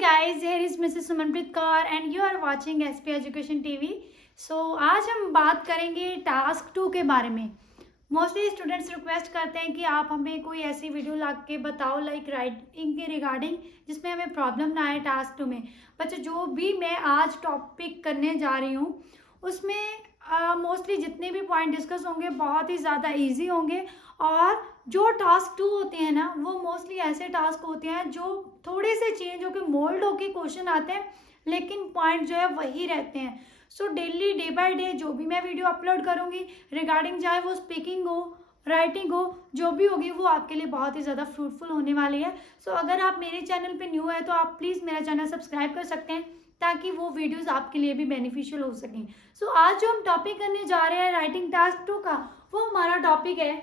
guys, here is Mrs. Sumanpreet Kaur and you are watching SP Education TV. आज हम बात करेंगे task 2 के बारे में। मोस्टली स्टूडेंट्स रिक्वेस्ट करते हैं कि आप हमें कोई ऐसी वीडियो ला के बताओ लाइक राइटिंग के रिगार्डिंग जिसमें हमें प्रॉब्लम ना आए टास्क 2 में। बच्चों जो भी मैं आज टॉपिक करने जा रही हूँ उसमें मोस्टली जितने भी पॉइंट डिस्कस होंगे बहुत ही ज़्यादा इजी होंगे और जो टास्क 2 होते हैं ना वो मोस्टली ऐसे टास्क होते हैं जो थोड़े से चेंज होकर मोल्ड होके क्वेश्चन आते हैं लेकिन पॉइंट जो है वही रहते हैं। So daily day by day जो भी मैं वीडियो अपलोड करूँगी रिगार्डिंग चाहे वो स्पीकिंग हो राइटिंग हो जो भी होगी वो आपके लिए बहुत ही ज़्यादा फ्रूटफुल होने वाली है। सो अगर आप मेरे चैनल पे न्यू है तो आप प्लीज़ मेरा चैनल सब्सक्राइब कर सकते हैं ताकि वो वीडियोस आपके लिए भी बेनिफिशियल हो सकें। सो आज जो हम टॉपिक करने जा रहे हैं राइटिंग टास्क 2 का वो हमारा टॉपिक है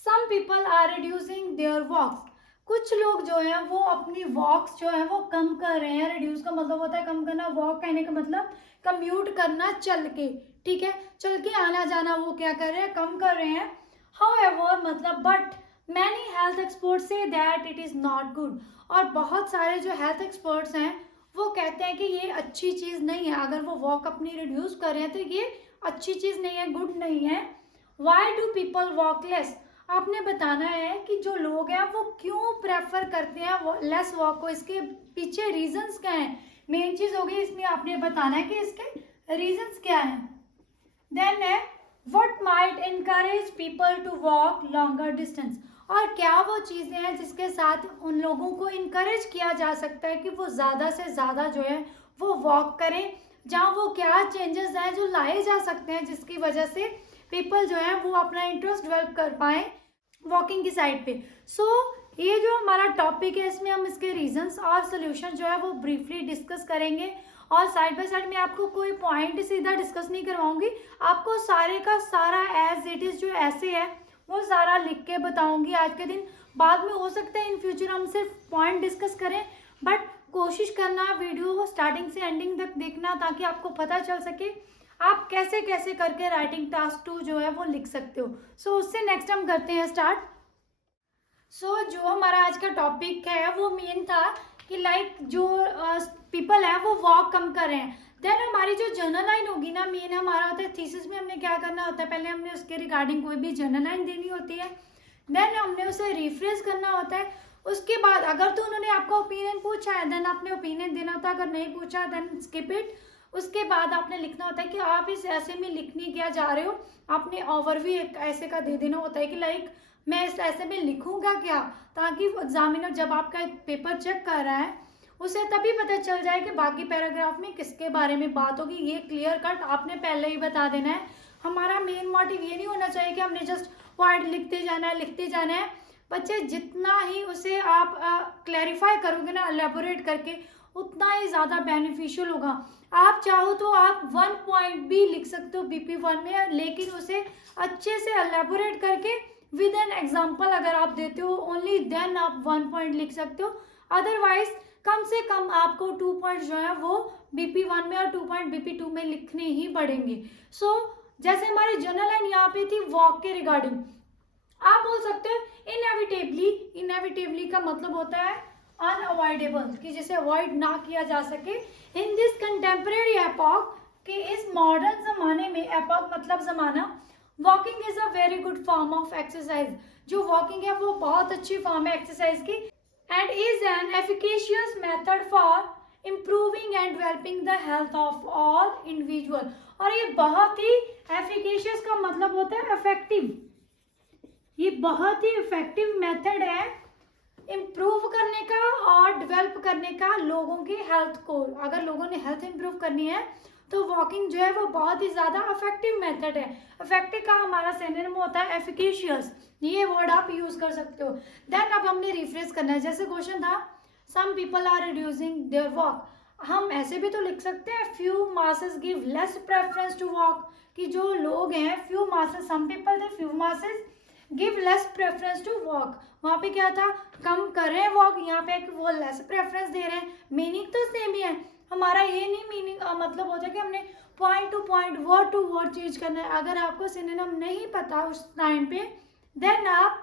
some people are reducing their walks. कुछ लोग जो है वो अपनी वॉक्स जो है वो कम कर रहे हैं। रिड्यूस का मतलब होता है कम करना, वॉक कहने का मतलब कम्यूट करना चल के, ठीक है, चल के आना जाना वो क्या कर रहे हैं, कम कर रहे हैं। हाउएवर मतलब but many health experts say that it is not good. और बहुत सारे जो हेल्थ एक्सपर्ट्स हैं वो कहते हैं कि ये अच्छी चीज़ नहीं है। अगर वो वॉक अपनी रिड्यूस कर रहे हैं तो ये अच्छी चीज़ नहीं है, गुड नहीं है। Why do people walk less? आपने बताना है कि जो लोग हैं वो क्यों प्रेफर करते हैं लेस वॉक को, इसके पीछे रीजंस क्या हैं। मेन चीज़ होगी इसमें आपने बताना है कि इसके रीजंस क्या हैं। देन है what might encourage people to walk longer distance. और क्या वो चीज़ें हैं जिसके साथ उन लोगों को इनकरेज किया जा सकता है कि वो ज़्यादा से ज़्यादा जो है वो वॉक करें, जहाँ वो क्या चेंजेस हैं जो लाए जा सकते हैं जिसकी वजह से पीपल जो है वो अपना इंटरेस्ट डेवलप कर पाए वॉकिंग की साइड पे। ये जो हमारा टॉपिक है इसमें हम इसके रीजंस और सोल्यूशन जो है वो ब्रीफली डिस्कस करेंगे और साइड बाय साइड में आपको कोई पॉइंट सीधा डिस्कस नहीं करवाऊंगी, आपको सारे का सारा एज इट इज़ जो ऐसे है वो सारा लिख के बताऊंगी आज के दिन। बाद में हो सकता है इन फ्यूचर हम सिर्फ पॉइंट डिस्कस करें, बट कोशिश करना वीडियो स्टार्टिंग से एंडिंग तक देखना ताकि आपको पता चल सके आप कैसे कैसे करके राइटिंग टास्क 2 जो है वो लिख सकते हो। उससे नेक्स्ट हम करते हैं स्टार्ट। जो हमारा आज का टॉपिक है वो मेन था कि लाइक जो पीपल है वो वॉक कम कर रहे हैं। देन हमारी जो जर्नल लाइन होगी ना, मेन हमारा होता है थीसिस में हमने क्या करना होता है, पहले हमने उसके रिगार्डिंग कोई भी जर्नल लाइन देनी होती है, देन हमने उसे रिफ्रेश करना होता है। उसके बाद अगर तो उन्होंने आपका ओपिनियन पूछा है देन आपने ओपिनियन देना होता है, अगर नहीं पूछा देन स्किप इट। उसके बाद आपने लिखना होता है कि आप इस ऐसे में लिखने क्या जा रहे हो, आपने ओवरव्यू एक ऐसे का दे देना होता है कि लाइक मैं इस ऐसे में लिखूंगा क्या, ताकि एग्जामिनर जब आपका एक पेपर चेक कर रहा है उसे तभी पता चल जाए कि बाकी पैराग्राफ में किसके बारे में बात होगी। ये क्लियर कट आपने पहले ही बता देना है। हमारा मेन मोटिव ये नहीं होना चाहिए कि हमने जस्ट पॉइंट लिखते जाना है। बच्चे जितना ही उसे आप क्लैरिफाई करोगे ना एलेबोरेट करके उतना ही ज़्यादा बेनिफिशियल होगा। आप चाहो तो आप 1 पॉइंट भी लिख सकते हो BP1 में, लेकिन उसे अच्छे से एलेबोरेट करके विद एन एग्जाम्पल अगर आप देते हो ओनली देन आप 1 पॉइंट लिख सकते हो। अदरवाइज कम से कम आपको 2 पॉइंट जो है वो BP1 में और 2 पॉइंट BP2 में लिखने ही पड़ेंगे। जैसे हमारी जर्नल लाइन यहाँ पे थी वॉक के रिगार्डिंग, आप बोल सकते हो इनएविटेबली का मतलब होता है अनअवॉइडेबल, कि जिसे अवॉइड ना किया जा सके। इन दिस कंटेम्प्रेरी एपॉक, कि इस मॉडर्न जमाने में, एपॉक मतलब जमाना, walking is a very good form of exercise. जो वॉकिंग है वो बहुत अच्छी फॉर्म है एक्सरसाइज की, and is an efficacious method for improving and developing the health of all individual. और ये बहुत ही एफिकेशियस का मतलब होता है इफेक्टिव, ये बहुत ही इफेक्टिव मेथड है इम्प्रूव करने का और डेवलप करने का लोगों की हेल्थ को। अगर लोगों ने हेल्थ इम्प्रूव करनी है तो वॉकिंग जो है वो बहुत ही ज़्यादा इफेक्टिव मेथड है। इफेक्टिव का हमारा सिनोनिम होता है एफिकेशियस, ये वर्ड आप यूज़ कर सकते हो। देन अब हमने रिफ्रेश करना है। जैसे क्वेश्चन था some people are reducing their walk, हम ऐसे भी तो लिख सकते हैं few masses give less preference to walk, कि जो लोग हैं फ्यू मासेस, सम पीपल थे few masses give less preference to walk. वहाँ पे क्या था, कम कर रहे हैं वॉक, यहाँ पे वो लेस प्रेफरेंस दे रहे हैं। मीनिंग तो सेम ही है हमारा, ये नहीं मीनिंग मतलब होता है कि हमने point to point word to word change करना है। अगर आपको सिनोनिम नहीं पता उस टाइम पे देन आप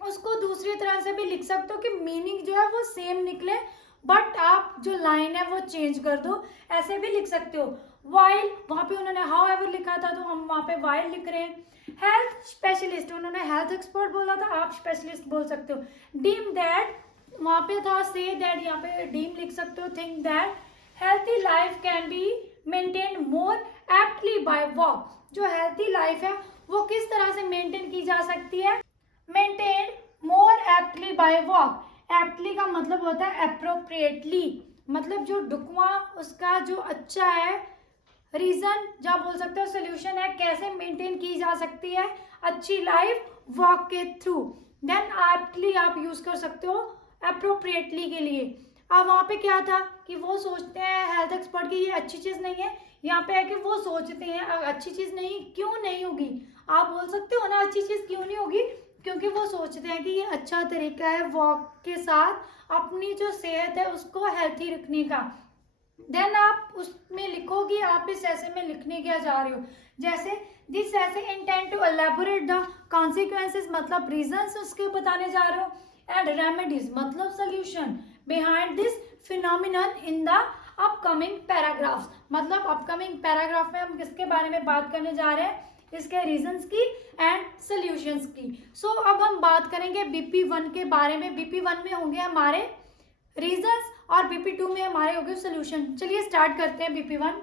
उसको दूसरी तरह से भी लिख सकते हो कि मीनिंग जो है वो सेम निकले बट आप जो लाइन है वो चेंज कर दो, ऐसे भी लिख सकते हो। वाइल, वहाँ पे उन्होंने हाउ एवर लिखा था तो हम वहाँ पे वाइल लिख रहे हैं। हेल्थ स्पेशलिस्ट, उन्होंने हेल्थ एक्सपर्ट बोला था, आप स्पेशलिस्ट बोल सकते हो। डीम दैट, वहाँ पे था से दैट, यहाँ पे डीम लिख सकते हो। Think that healthy life can be maintain more aptly bye walk, जो हेल्थी लाइफ है वो किस तरह से मेंटेन की जा सकती है, मेंटेन मोर एप्टली बाय वॉक। एप्टली का मतलब होता है अप्रोप्रिएटली, मतलब जो ढुकवा उसका जो अच्छा है, रीजन जहाँ बोल सकते हो सोल्यूशन है कैसे मेंटेन की जा सकती है अच्छी लाइफ वॉक के थ्रू। देन एप्टली आप यूज कर सकते हो अप्रोप्रिएटली के लिए। अब वहाँ पे क्या था कि वो सोचते हैं हेल्थ एक्सपर्ट की ये अच्छी चीज़ नहीं है, यहाँ पे है कि वो सोचते हैं अच्छी चीज़ नहीं, क्यों नहीं होगी, आप बोल सकते हो ना अच्छी चीज़ क्यों नहीं होगी, क्योंकि वो सोचते हैं कि ये अच्छा तरीका है वॉक के साथ अपनी जो सेहत है उसको हेल्थी रखने का। देन आप उसमें लिखोगे, आप इस ऐसे में लिखने क्या जा रहे हो, जैसे दिस ऐसे intent to elaborate the consequences, मतलब रीजंस उसके बताने जा रहे हो, एंड रेमेडीज मतलब solution behind this phenomenon in the upcoming paragraphs, मतलब अपकमिंग पैराग्राफ में हम किसके बारे में बात करने जा रहे हैं, इसके रीजंस की एंड सोल्यूशंस की। सो अब हम बात करेंगे BP1 के बारे में। BP1 में होंगे हमारे रीजंस और BP2 में हमारे हो गए सोल्यूशन। चलिए स्टार्ट करते हैं BP1।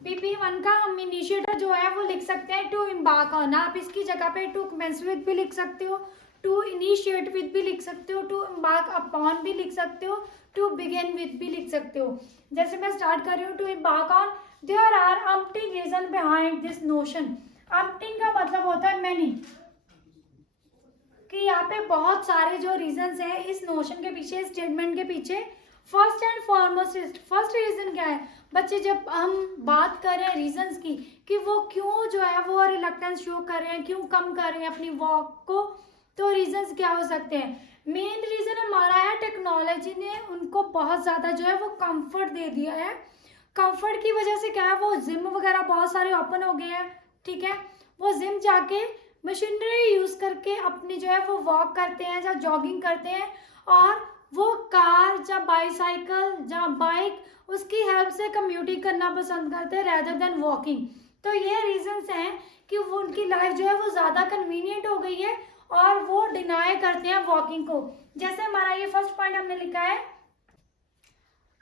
BP1 का हम इनिशिएटर जो है वो लिख सकते हैं टू एम्बार्क ऑन, आप इसकी जगह पे टू कमेंस विद भी लिख सकते हो, टू इनिशिएट विद भी लिख सकते हो, टू एम्बार्क अपॉन भी लिख सकते हो, टू बिगिन विद भी लिख सकते हो। जैसे मैं स्टार्ट कर रही हूँ to embark on, there are umpty reason behind this notion. अम्पटिंग का मतलब होता है मैनी, कि यहाँ पे बहुत सारे जो रीजंस हैं इस नोशन के पीछे, स्टेटमेंट के पीछे। First and foremost, first reason क्या है बच्चे, जब हम बात कर रहे हैं रीजंस की कि वो क्यों जो है वो रिलक्टेंस शो कर रहे हैं, क्यों कम कर रहे हैं अपनी वॉक को, तो रीजंस क्या हो सकते हैं। मेन रीजन हमारा है टेक्नोलॉजी ने उनको बहुत ज़्यादा जो है वो कंफर्ट दे दिया है। कंफर्ट की वजह से क्या है, वो जिम वगैरह बहुत सारे ओपन हो गए हैं, ठीक है, वो जिम जाके मशीनरी यूज करके अपनी जो है वो वॉक करते हैं या जॉगिंग करते हैं, और वो कार या बाईसाइकिल या बाइक उसकी हेल्प से कम्यूटिंग करना पसंद करते हैं रेदर देन वॉकिंग। तो ये रीजंस हैं कि वो उनकी लाइफ जो है वो ज़्यादा कन्वीनियंट हो गई है और वो डिनाई करते हैं वॉकिंग को। जैसे हमारा ये फर्स्ट पॉइंट हमने लिखा है,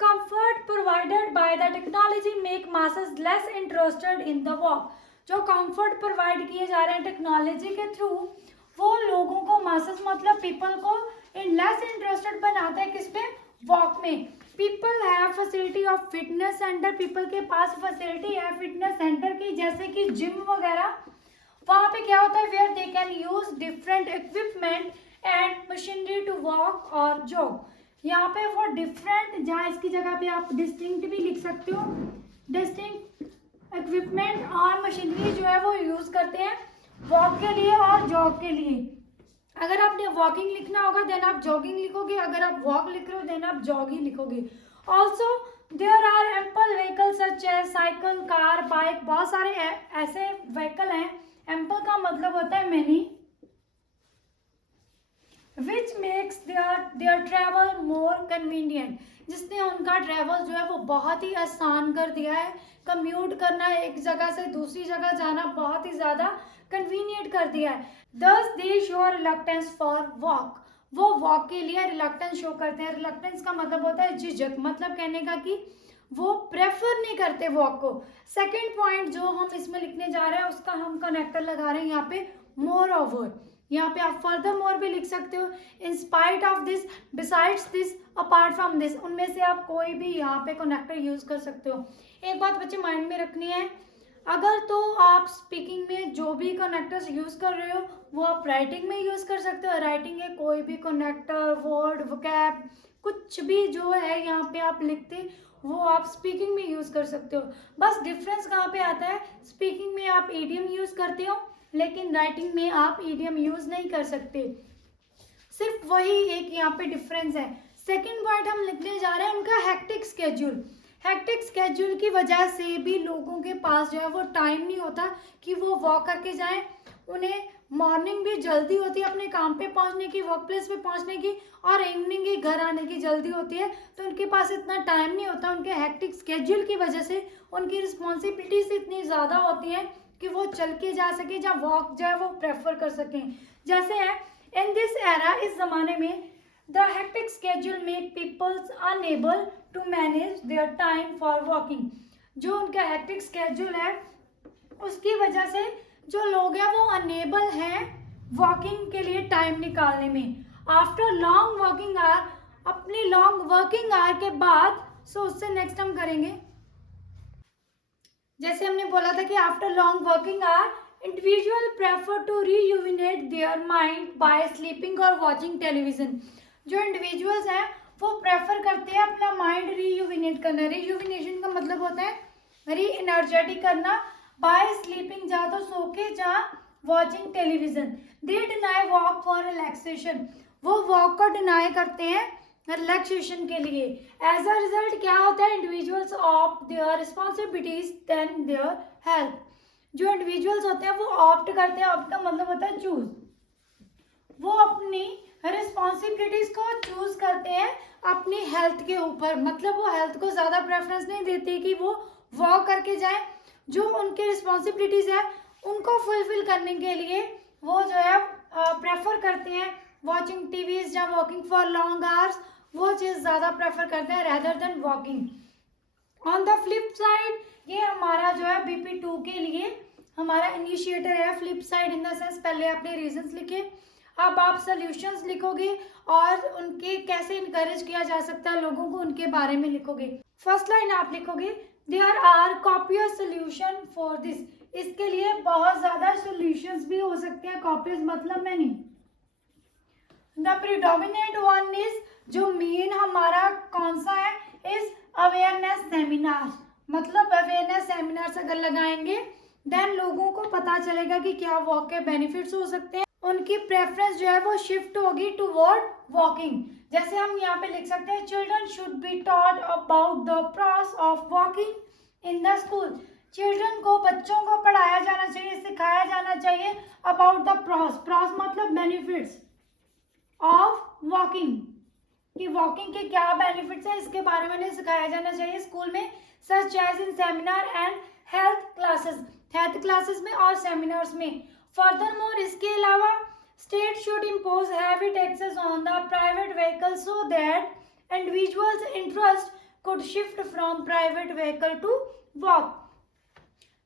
comfort provided by the technology make masses less interested in the walk. जो कंफर्ट प्रोवाइड किए जा रहे हैं टेक्नोलॉजी के थ्रू, वो लोगों को, मासेस मतलब पीपल को इन लेस इंटरेस्टेड बनाते हैं किस पे, वॉक में। People have facility of fitness centre, people के पास फैसिलिटी है फिटनेस सेंटर की, जैसे कि जिम वगैरह। वहाँ पे क्या होता है, where they can use different equipment and machinery to walk और जॉग। यहाँ पे वो डिफरेंट, जहाँ इसकी जगह पे आप डिस्टिंक्ट भी लिख सकते हो, डिस्टिंक्ट इक्विपमेंट और मशीनरी जो है वो यूज करते हैं वॉक के लिए और जॉग के लिए। अगर आपने वॉकिंग लिखना होगा देन आप जॉगिंग लिखोगे, अगर आप वॉक लिख रहे हो देन आप जॉग ही लिखोगे। Also there are ample vehicle such as cycle, car, bike, बहुत सारे ऐसे व्हीकल हैं। एम्पल का मतलब होता है many, which makes there travel more convenient, जिसने उनका ट्रेवल जो है वो बहुत ही आसान कर दिया है। कम्यूट करना, एक जगह से दूसरी जगह जाना बहुत ही ज़्यादा कन्वीनियंट कर दिया है। दस दे शो रिलक्टेंस फॉर वॉक, वो वॉक के लिए रिलक्टेंस शो करते हैं। रिलक्टेंस का मतलब होता है झिझक, मतलब कहने का कि वो प्रेफर नहीं करते वॉक को। सेकेंड पॉइंट जो हम इसमें लिखने जा रहे हैं उसका हम कनेक्टर लगा रहे हैं यहाँ पे, मोर ओवर। यहाँ पे आप फर्दर मोर भी लिख सकते हो, in spite of this, besides this, apart from this, उनमें से आप कोई भी यहाँ पे कनेक्टर यूज कर सकते हो। एक बात बच्चे माइंड में रखनी है, अगर तो आप स्पीकिंग में जो भी कनेक्टर्स यूज कर रहे हो वो आप राइटिंग में यूज कर सकते हो। राइटिंग में कोई भी कनेक्टर, वर्ड, वोकैब, कुछ भी जो है यहाँ पे आप लिखते वो आप स्पीकिंग में यूज कर सकते हो। बस डिफरेंस कहाँ पे आता है, स्पीकिंग में आप ईडियम यूज करते हो लेकिन राइटिंग में आप ईडियम यूज नहीं कर सकते, सिर्फ वही एक यहाँ पे डिफरेंस है। सेकेंड पॉइंट हम लिखने जा रहे हैं उनका हेक्टिक स्केड्यूल। हेक्टिक स्केड्यूल की वजह से भी लोगों के पास जो है वो टाइम नहीं होता कि वो वॉक करके जाएं, उन्हें मॉर्निंग भी जल्दी होती है अपने काम पे पहुंचने की, वर्क प्लेस पे पहुंचने की, और इवनिंग ही घर आने की जल्दी होती है। तो उनके पास इतना टाइम नहीं होता, उनके हेक्टिक स्केड्यूल की वजह से उनकी रिस्पॉन्सिबिलिटीज इतनी ज़्यादा होती हैं कि वो चल के जा सके या वॉक जो है वो प्रेफर कर सकें। जैसे है इन दिस एरा, इस ज़माने में the hectic schedule make peoples unable to manage their time for walking. जो उनका हेक्टिक स्केड्यूल है उसकी वजह से जो लोग हैं वो अनेबल हैं वॉकिंग के लिए टाइम निकालने में। आफ्टर लॉन्ग वॉकिंग आवर, अपनी लॉन्ग वर्किंग आवर के बाद, सो उससे नेक्स्ट हम करेंगे, जैसे हमने बोला था कि after long working hour individual prefer to rejuvenate their mind by sleeping और वॉचिंग टेलीविजन। जो इंडिविजुअल्स हैं वो प्रेफर करते हैं अपना माइंड रीयूविनेट करना। रीयूविनेशन का मतलब होता है री एनर्जेटिक करना, बाय स्लीपिंग, जा तो सो के, जा watching television. They deny walk for relaxation, वो वॉक को डिनाई करते हैं रिलैक्सेशन के लिए। एज अ रिजल्ट क्या होता है, individuals opt their responsibilities then their health. जो इंडिविजुअल्स होते हैं वो ऑप्ट करते हैं, ऑप्ट का मतलब होता है चूज, वो अपनी रिस्पॉन्सिबिलिटीज को चूज करते हैं अपनी हेल्थ के ऊपर। मतलब वो हेल्थ को ज़्यादा प्रेफरेंस नहीं देते कि वो वॉक करके जाए, जो उनकी रिस्पॉन्सिबिलिटीज है उनको फुलफिल करने के लिए वो जो है प्रेफर करते हैं वॉचिंग टीवीज या वॉकिंग फॉर लॉन्ग आवर्स, वो चीज़ ज़्यादा प्रेफर करते हैं rather than walking. On the flip side, ये हमारा जो है BP2 के लिए हमारा इनिशिएटर है। Flip side in the sense, पहले अपने रीजंस लिखे, अब आप सॉल्यूशंस लिखोगे और उनके कैसे इनकरेज किया जा सकता है लोगों को, उनके बारे में लिखोगे। फर्स्ट लाइन आप लिखोगे there are copious solution for this. इसके लिए बहुत ज़्यादा सोल्यूशंस भी हो सकते हैं, कॉपियस मतलब many. The predominant one is, जो मेन हमारा कौन सा है, इज अवेयरनेस सेमिनार। मतलब अवेयरनेस सेमिनार्स अगर लगाएंगे देन लोगों को पता चलेगा कि क्या वॉक के बेनिफिट्स हो सकते हैं, उनकी प्रेफरेंस जो है वो शिफ्ट होगी टुवर्ड वॉकिंग। जैसे हम यहाँ पे लिख सकते हैं children should be taught about the pros of walking in the school. Children को, बच्चों को पढ़ाया जाना चाहिए, सिखाया जाना चाहिए अबाउट द प्रॉस, प्रॉस मतलब बेनिफिट्स ऑफ वॉकिंग, कि वॉकिंग के क्या बेनिफिट्स हैं इसके बारे में सिखाया जाना चाहिए स्कूल में, such as in seminar and health classes में और सेमिनार्स में। फर्दरमोर, इसके अलावा state should impose heavy taxes on the private vehicle so that individuals interest could shift from private vehicle to walk.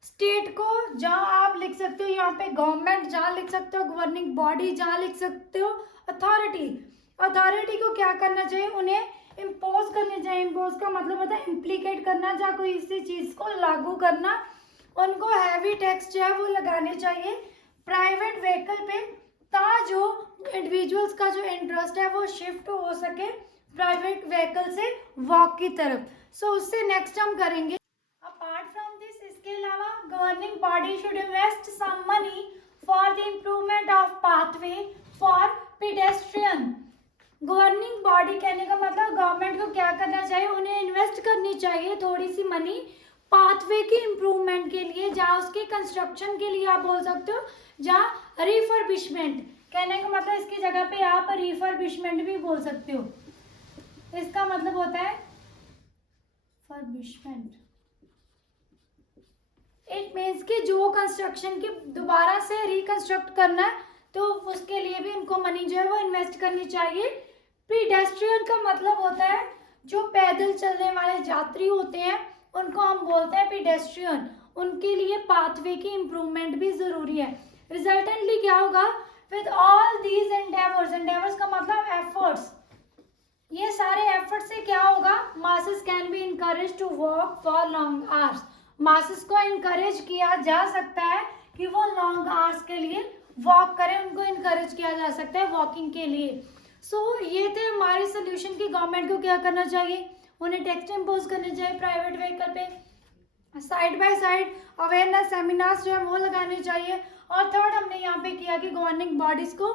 State को जहाँ आप लिख सकते हो, यहाँ पे गवर्नमेंट जहाँ लिख सकते हो, गवर्निंग बॉडी जहाँ लिख सकते हो, अथॉरिटी को क्या करना चाहिए, उन्हें इम्पोज करना चाहिए। इम्पोज का मतलब होता है इम्प्लीकेट करना, या कोई इसी चीज़ को लागू करना। उनको हैवी टैक्स जो है वो लगाने चाहिए प्राइवेट व्हीकल पे, जो इंडिविजुअल्स का जो इंटरेस्ट है वो शिफ्ट हो सके प्राइवेट व्हीकल से वॉक की तरफ। सो उससे नेक्स्ट हम करेंगे। अपार्ट फ्रॉम दिस, इसके अलावा governing body should invest some money for the improvement of pathway for pedestrian. Governing body कहने का मतलब गवर्नमेंट को क्या करना चाहिए, उन्हें इन्वेस्ट करनी चाहिए थोड़ी सी मनी पाथवे की इम्प्रूवमेंट के लिए, जहाँ उसके कंस्ट्रक्शन के लिए आप बोल सकते हो, जहाँ रिफर्बिशमेंट कहने का मतलब इसकी जगह पे आप रिफर्बिशमेंट भी बोल सकते हो। इसका मतलब होता है फर्बिशमेंट, इट मीन्स कि जो कंस्ट्रक्शन की दोबारा से रिकंस्ट्रक्ट करना है तो उसके लिए भी उनको मनी जो है वो इन्वेस्ट करनी चाहिए। पीडेस्ट्रियन का मतलब होता है जो पैदल चलने वाले यात्री होते हैं उनको हम बोलते हैं पीडेस्ट्रियन, उनके लिए पाथवे की इम्प्रूवमेंट भी जरूरी है। रिजल्टेंटली क्या होगा, विद ऑल दीज एंडेवर्स का मतलब एफर्ट्स, ये सारे एफर्ट से क्या होगा, masses can be encourage to walk for long hours. Masses को इनकरेज किया जा सकता है कि वो लॉन्ग आवर्स के लिए वॉक करें, उनको इनकरेज किया जा सकता है वॉकिंग के लिए। सो ये थे हमारे सोल्यूशन की गवर्नमेंट को क्या करना चाहिए, उन्हें टैक्स इम्पोज करने चाहिए प्राइवेट व्हीकल पे, side by side awareness seminars जो है वो लगाने चाहिए। और थर्ड हमने यहाँ पे किया कि गवर्निंग बॉडीज को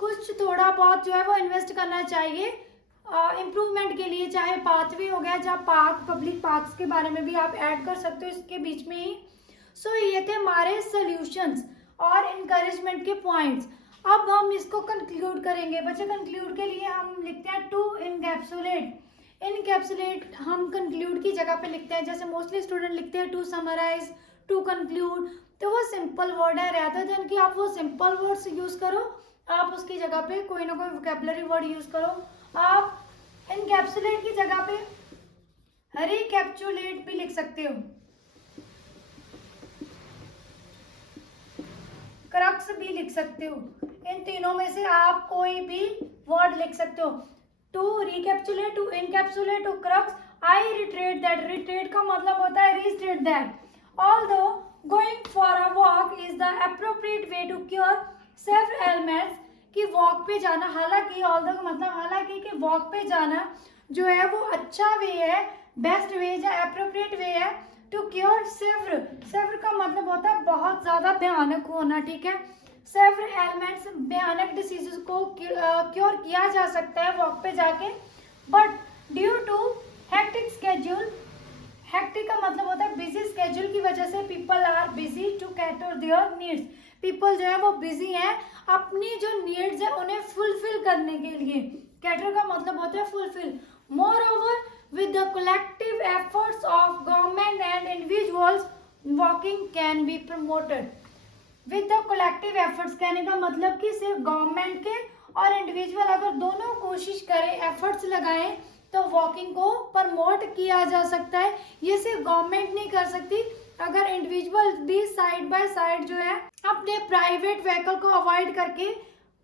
कुछ थोड़ा बहुत जो है वो इन्वेस्ट करना चाहिए इम्प्रूवमेंट के लिए, चाहे पाथवे हो गया, जहाँ पार्क, पब्लिक पार्क्स के बारे में भी आप ऐड कर सकते हो इसके बीच में ही। सो ये थे हमारे सोल्यूशंस। और इनकरेजमेंट के पॉइंट्स। अब हम इसको कंक्लूड करेंगे बच्चे। कंक्लूड के लिए हम लिखते हैं टू इनकैप्सुलेट। इनकैप्सुलेट हम कंक्लूड की जगह पे लिखते हैं, जैसे मोस्टली स्टूडेंट लिखते हैं टू समराइज, टू कंक्लूड, तो वो सिंपल वर्ड है। रेदर देन कि आप वो सिंपल वर्ड्स यूज करो, आप उसकी जगह पे कोई ना कोई वोकैबुलरी वर्ड यूज करो। आप इनकैप्सुलेट की जगह पे रिकैप्चुलेट भी लिख सकते हो, क्रक्स भी लिख सकते हो। इन तीनों में से आप कोई भी वर्ड लिख सकते हो। To recapitulate, to encapsulate, to crux. I reiterate that. Reiterate का मतलब होता है restate that. Although going for a walk is the appropriate way to cure several ailments, कि वॉक पे जाना, हालांकि ऑल्दो का मतलब हालांकि कि वॉक पे जाना जो है वो अच्छा वे है, बेस्ट वे या अप्रोप्रिएट वे है टू क्योर सेवर। सेवर का मतलब होता है बहुत ज्यादा भयानक होना, ठीक है। सेवर एलिमेंट्स, भयानक डिसीजेस को क्योर किया जा सकता है वॉक पे जाके, but due to hectic schedule. Hectic का मतलब होता है बिजी स्केड्यूल की वजह से people are busy to cater their needs. People जो है वो बिजी हैं अपनी जो नीड्स है उन्हें फुलफिल करने के लिए। कैटर का मतलब होता है fulfil. More over with the collective efforts of government and individuals walking can be promoted। with the collective efforts कहने का मतलब कि सिर्फ गवर्नमेंट के और इंडिविजुअल अगर दोनों कोशिश करें, एफर्ट्स लगाएं, तो वॉकिंग को प्रमोट किया जा सकता है। ये सिर्फ गवर्नमेंट नहीं कर सकती, अगर इंडिविजुअल भी साइड बाय साइड जो है अपने प्राइवेट व्हीकल को अवॉइड करके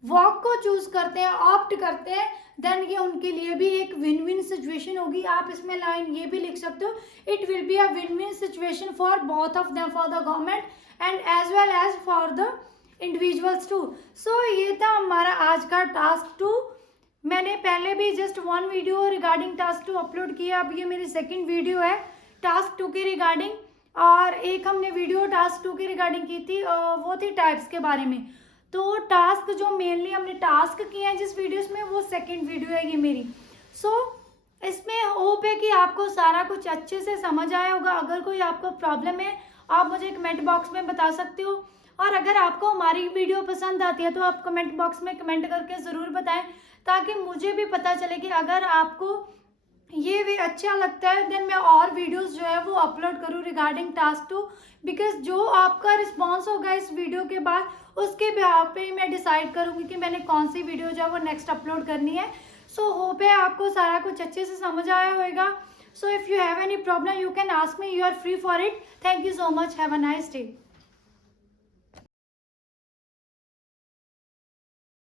वॉक को चूज करते हैं, ऑप्ट करते हैं, देन ये उनके लिए भी एक विन विन सिचुएशन होगी। आप इसमें लाइन ये भी लिख सकते हो, it will be a win win situation for both of them, for the government and as well as for the individuals too. So ये था हमारा आज का टास्क 2। मैंने पहले भी just 1 video regarding task 2 upload किया, अब ये मेरी सेकेंड वीडियो है टास्क 2 के रिगार्डिंग, और एक हमने वीडियो टास्क 2 के रिगार्डिंग की थी, वो थी टाइप्स के बारे में। तो टास्क जो मेनली हमने टास्क किए हैं जिस वीडियोस में, वो सेकंड वीडियो है ये मेरी। सो इसमें होप है कि आपको सारा कुछ अच्छे से समझ आया होगा। अगर कोई आपको प्रॉब्लम है आप मुझे कमेंट बॉक्स में बता सकते हो, और अगर आपको हमारी वीडियो पसंद आती है तो आप कमेंट बॉक्स में कमेंट करके ज़रूर बताएं, ताकि मुझे भी पता चले कि अगर आपको ये भी अच्छा लगता है देन मैं और वीडियोस जो है वो अपलोड करूँ रिगार्डिंग टास्क 2। बिकॉज जो आपका रिस्पांस होगा इस वीडियो के बाद उसके बिहाफ पे मैं डिसाइड करूँगी कि मैंने कौन सी वीडियो जो है वो नेक्स्ट अपलोड करनी है। सो होप है आपको सारा कुछ अच्छे से समझ आया होगा। So if you have any problem you can ask me, you are free for it. Thank you so much, have a nice day.